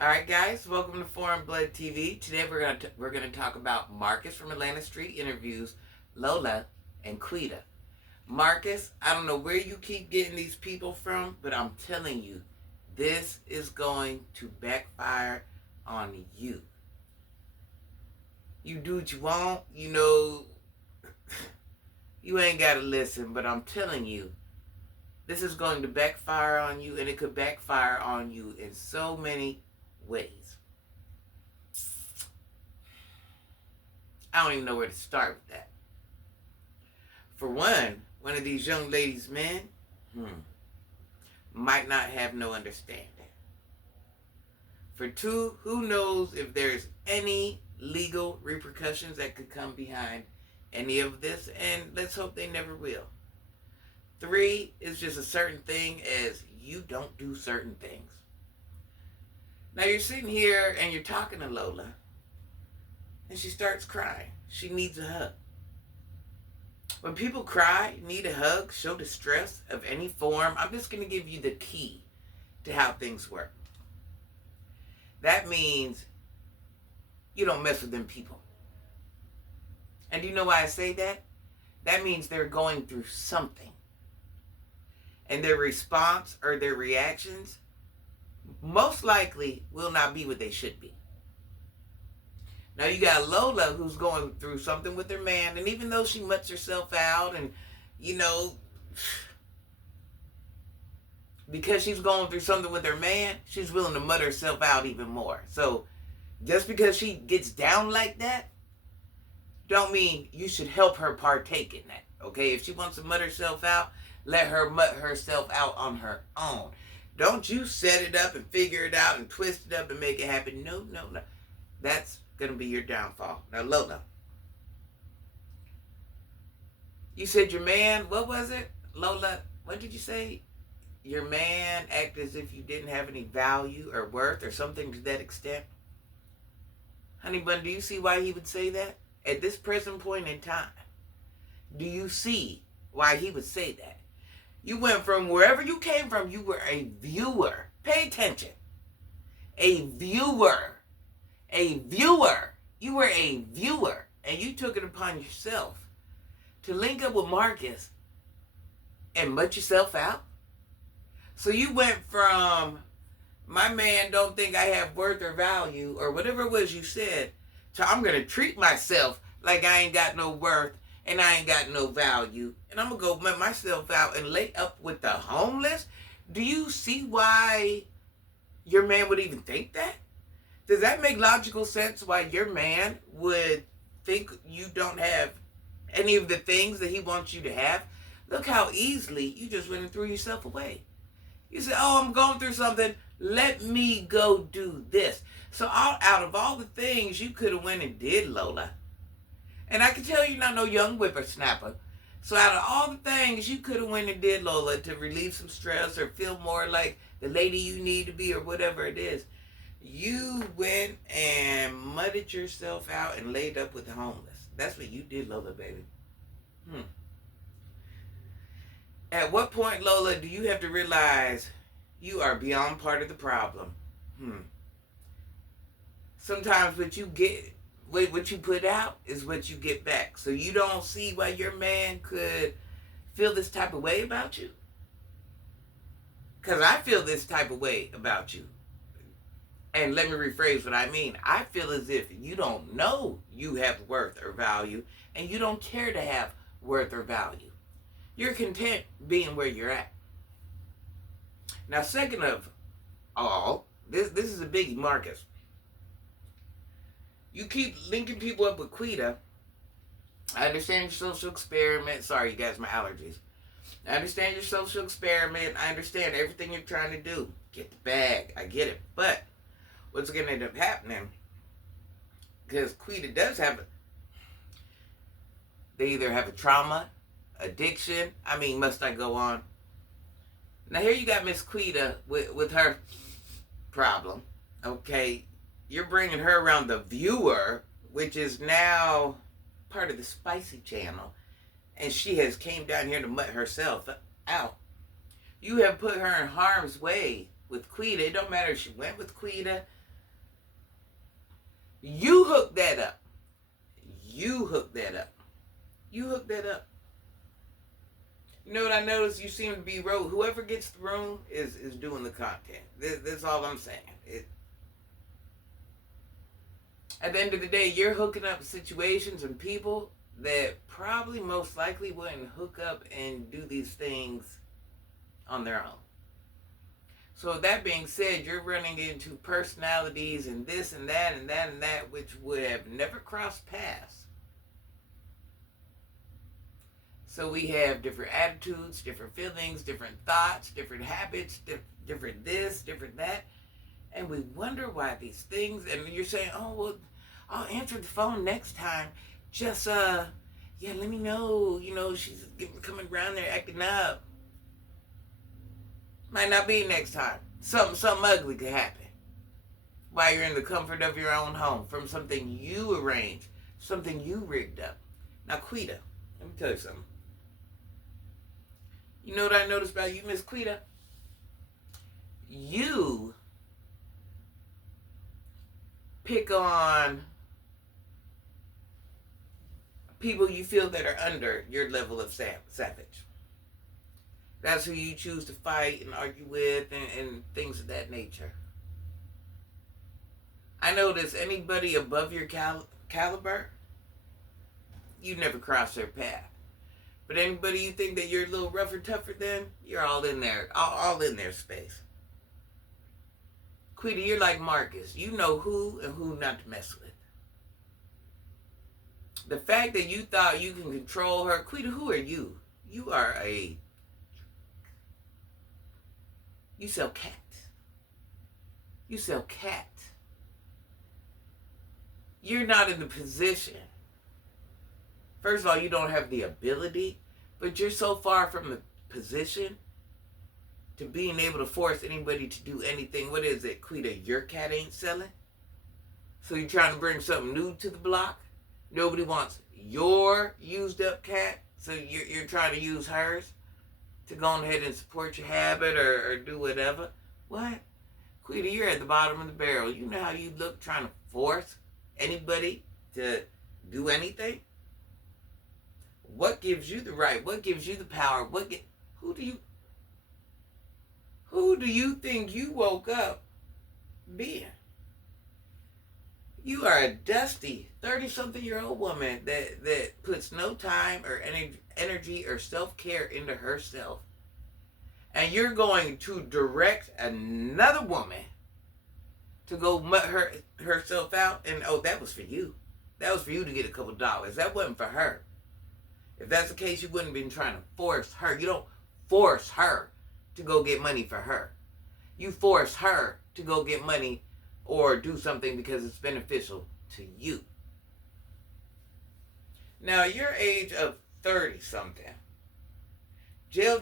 All right, guys, welcome to Foreign Blood TV. Today we're gonna talk about Marcus from Atlanta Street interviews Lola and Quita. Marcus, I don't know where you keep getting these people from, but I'm telling you, this is going to backfire on you. You do what you want, you ain't gotta listen, but I'm telling you, this is going to backfire on you, and it could backfire on you in so many ways. I don't even know where to start with that. For one of these young ladies' men might not have no understanding. For two, who knows if there's any legal repercussions that could come behind any of this, and let's hope they never will. Three is just a certain thing as you don't do certain things. Now you're sitting here and you're talking to Lola, and she starts crying. She needs a hug. When people cry, need a hug, show distress of any form, I'm just going to give you the key to how things work. That means you don't mess with them people. And do you know why I say that? That means they're going through something. And their response or their reactions most likely will not be what they should be. Now you got Lola who's going through something with her man, and even though she muts herself out and, because she's going through something with her man, she's willing to mud herself out even more. So just because she gets down like that, don't mean you should help her partake in that, okay? If she wants to mud herself out, let her mud herself out on her own. Don't you set it up and figure it out and twist it up and make it happen. No. That's going to be your downfall. Now, Lola, you said your man, what was it? Lola, what did you say? Your man acted as if you didn't have any value or worth or something to that extent? Honey bun, do you see why he would say that? At this present point in time, do you see why he would say that? You went from wherever you came from, you were a viewer. Pay attention. A viewer. A viewer. You were a viewer. And you took it upon yourself to link up with Marcus and mud yourself out. So you went from, my man don't think I have worth or value, or whatever it was you said, to I'm going to treat myself like I ain't got no worth and I ain't got no value, and I'm going to go mud myself out and lay up with the homeless. Do you see why your man would even think that? Does that make logical sense why your man would think you don't have any of the things that he wants you to have? Look how easily you just went and threw yourself away. You said, oh, I'm going through something. Let me go do this. So out of all the things you could have went and did, Lola, and I can tell you're not no young whippersnapper. So out of all the things you could have went and did, Lola, to relieve some stress or feel more like the lady you need to be or whatever it is, you went and mudded yourself out and laid up with the homeless. That's what you did, Lola, baby. At what point, Lola, do you have to realize you are beyond part of the problem? Sometimes what you put out is what you get back. So you don't see why your man could feel this type of way about you? Because I feel this type of way about you. And let me rephrase what I mean. I feel as if you don't know you have worth or value, and you don't care to have worth or value. You're content being where you're at. Now, second of all, this is a biggie, Marcus. You keep linking people up with Quita. I understand your social experiment. Sorry, you guys, my allergies. I understand your social experiment. I understand everything you're trying to do. Get the bag. I get it. But what's going to end up happening, because Quita does have they either have a trauma, addiction. I mean, must I go on? Now here you got Miss Quita with her problem. Okay, you're bringing her around the viewer, which is now part of the Spicy channel, and she has came down here to mutt herself out. You have put her in harm's way with Quita. It don't matter if she went with Quita You hook that up. You hook that up. You hook that up. You know what I noticed? You seem to be rogue. Whoever gets the room is doing the content. That's all I'm saying. At the end of the day, you're hooking up situations and people that probably most likely wouldn't hook up and do these things on their own. So that being said, you're running into personalities and this and that and that and that which would have never crossed paths. So we have different attitudes, different feelings, different thoughts, different habits, different this, different that. And we wonder why these things, and you're saying, oh, well, I'll answer the phone next time. Just, yeah, let me know, she's coming around there acting up. Might not be next time. Something ugly could happen while you're in the comfort of your own home from something you arranged, something you rigged up. Now, Quita, let me tell you something. You know what I noticed about you, Miss Quita? You pick on people you feel that are under your level of savage. That's who you choose to fight and argue with and things of that nature. I notice anybody above your caliber, you never cross their path. But anybody you think that you're a little rougher, tougher than, you're all in there, all in their space. Quita, you're like Marcus. You know who and who not to mess with. The fact that you thought you can control her, Quita, who are you? You sell cat. You sell cat. You're not in the position. First of all, you don't have the ability, but you're so far from the position to being able to force anybody to do anything. What is it, Quita? Your cat ain't selling? So you're trying to bring something new to the block? Nobody wants your used up cat, so you're trying to use hers to go ahead and support your habit or do whatever? What? Quita, you're at the bottom of the barrel. You know how you look trying to force anybody to do anything? What gives you the right? What gives you the power? Who do you think you woke up being? You are a dusty 30-something-year-old woman that puts no time or energy or self-care into herself. And you're going to direct another woman to go mutt herself out. And, oh, that was for you. That was for you to get a couple dollars. That wasn't for her. If that's the case, you wouldn't have been trying to force her. You don't force her to go get money for her. You force her to go get money or do something because it's beneficial to you. Now, your age of 30-something. Jail,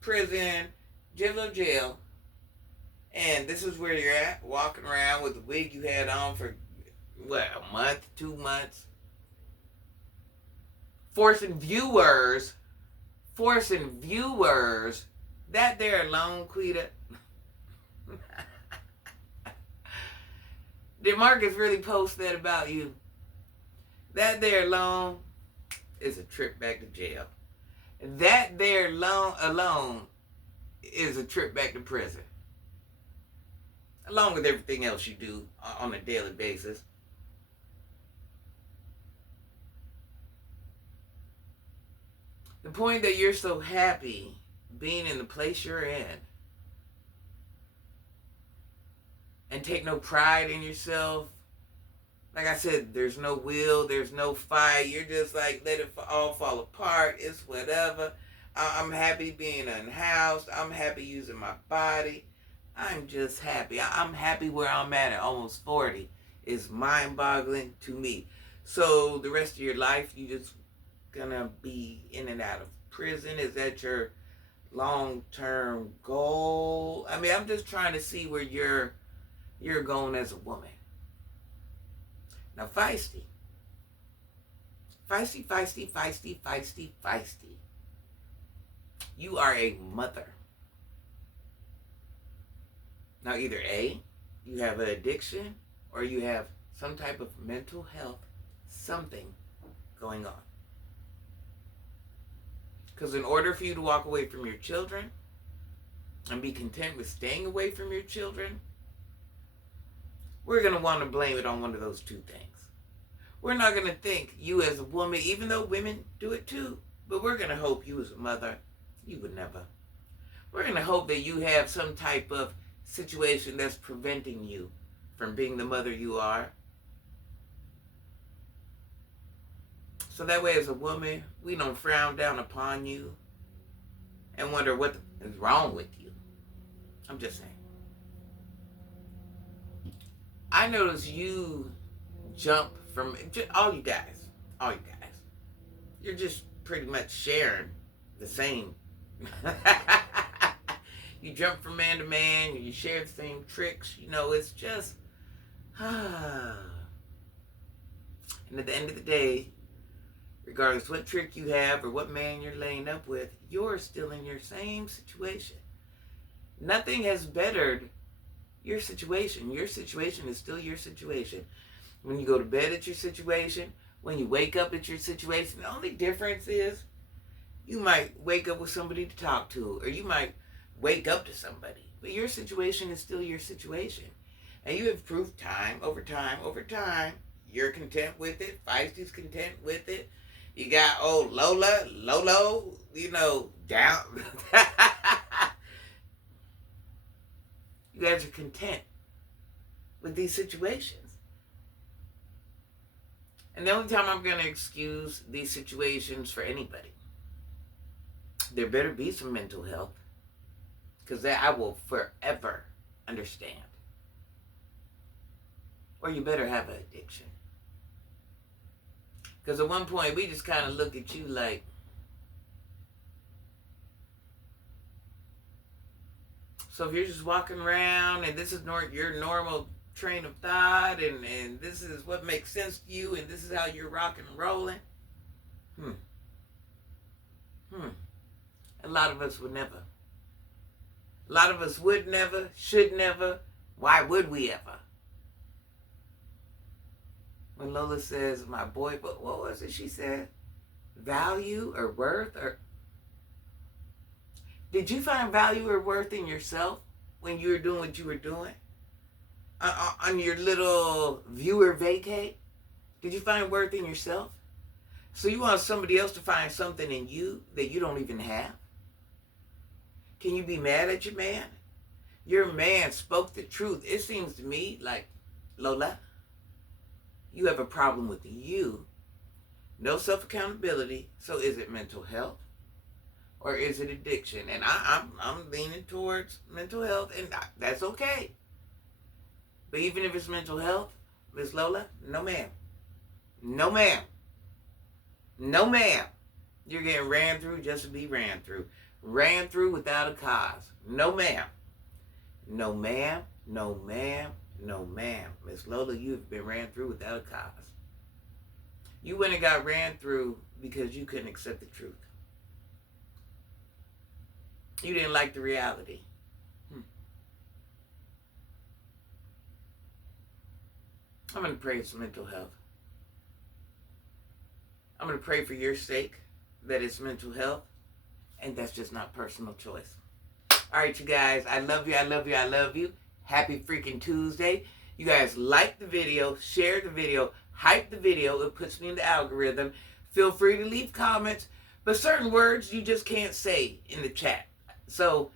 prison, jail. And this is where you're at, walking around with the wig you had on for, a month, 2 months. Forcing viewers, that there alone, Quita. Did Marcus really post that about you? That there alone is a trip back to jail. That there alone is a trip back to prison. Along with everything else you do on a daily basis. The point that you're so happy being in the place you're in and take no pride in yourself. Like I said, there's no will, there's no fight. You're just like, let it all fall apart. It's whatever. I'm happy being unhoused. I'm happy using my body. I'm just happy. I'm happy where I'm at almost 40. It's mind-boggling to me. So the rest of your life, you just gonna be in and out of prison? Is that your long-term goal? I mean, I'm just trying to see where you're going as a woman. Now, feisty. You are a mother. Now, either A, you have an addiction, or you have some type of mental health, something going on. Because in order for you to walk away from your children and be content with staying away from your children, we're going to want to blame it on one of those two things. We're not going to think you as a woman, even though women do it too, but we're going to hope you as a mother, you would never. We're going to hope that you have some type of situation that's preventing you from being the mother you are. So that way as a woman, we don't frown down upon you and wonder what is wrong with you. I'm just saying. I notice you jump from, all you guys, you're just pretty much sharing the same. You jump from man to man, you share the same tricks, it's just, and at the end of the day, regardless what trick you have or what man you're laying up with, you're still in your same situation. Nothing has bettered your situation. Your situation is still your situation. When you go to bed, it's your situation. When you wake up, it's your situation. The only difference is you might wake up with somebody to talk to, or you might wake up to somebody. But your situation is still your situation. And you have proved time over time, you're content with it. Feisty's content with it. You got Lola, Lolo, down. You guys are content with these situations. And the only time I'm going to excuse these situations for anybody, there better be some mental health, because that I will forever understand. Or you better have an addiction. Because at one point, we just kind of look at you like, so if you're just walking around and this is your normal train of thought and this is what makes sense to you and this is how you're rocking and rolling, a lot of us would never. A lot of us would never, should never. Why would we ever? When Lola says, my boy, but what was it she said? Value or worth? Or did you find value or worth in yourself when you were doing what you were doing? On your little viewer vacay? Did you find worth in yourself? So you want somebody else to find something in you that you don't even have? Can you be mad at your man? Your man spoke the truth. It seems to me like, Lola, you have a problem with you. No self-accountability. So is it mental health? Or is it addiction? And I'm leaning towards mental health, and that's okay. But even if it's mental health, Miss Lola, no ma'am. No ma'am. No ma'am. You're getting ran through just to be ran through. Ran through without a cause. No ma'am. No ma'am. No ma'am. No ma'am. Miss Lola, you've been ran through without a cause. You went and got ran through because you couldn't accept the truth. You didn't like the reality. I'm going to pray for mental health. I'm going to pray for your sake that it's mental health, and that's just not personal choice. All right, you guys, I love you, I love you, I love you. Happy freaking Tuesday. You guys like the video, share the video, hype the video. It puts me in the algorithm. Feel free to leave comments, but certain words you just can't say in the chat. So,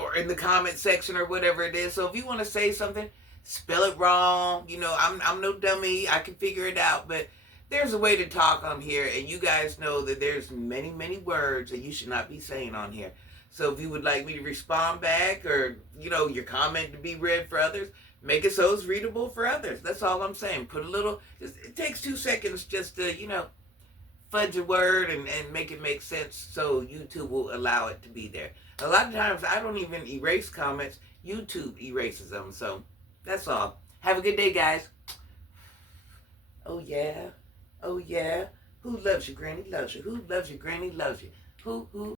or in the comment section or whatever it is. So if you want to say something, spell it wrong. I'm no dummy. I can figure it out. But there's a way to talk on here. And you guys know that there's many, many words that you should not be saying on here. So if you would like me to respond back or, your comment to be read for others, make it so it's readable for others. That's all I'm saying. Put a little, it takes 2 seconds just to, fudge a word and make it make sense so YouTube will allow it to be there. A lot of times I don't even erase comments. YouTube erases them. So that's all. Have a good day, guys. Oh, yeah. Oh, yeah. Who loves you? Granny loves you. Who loves you? Granny loves you. Who?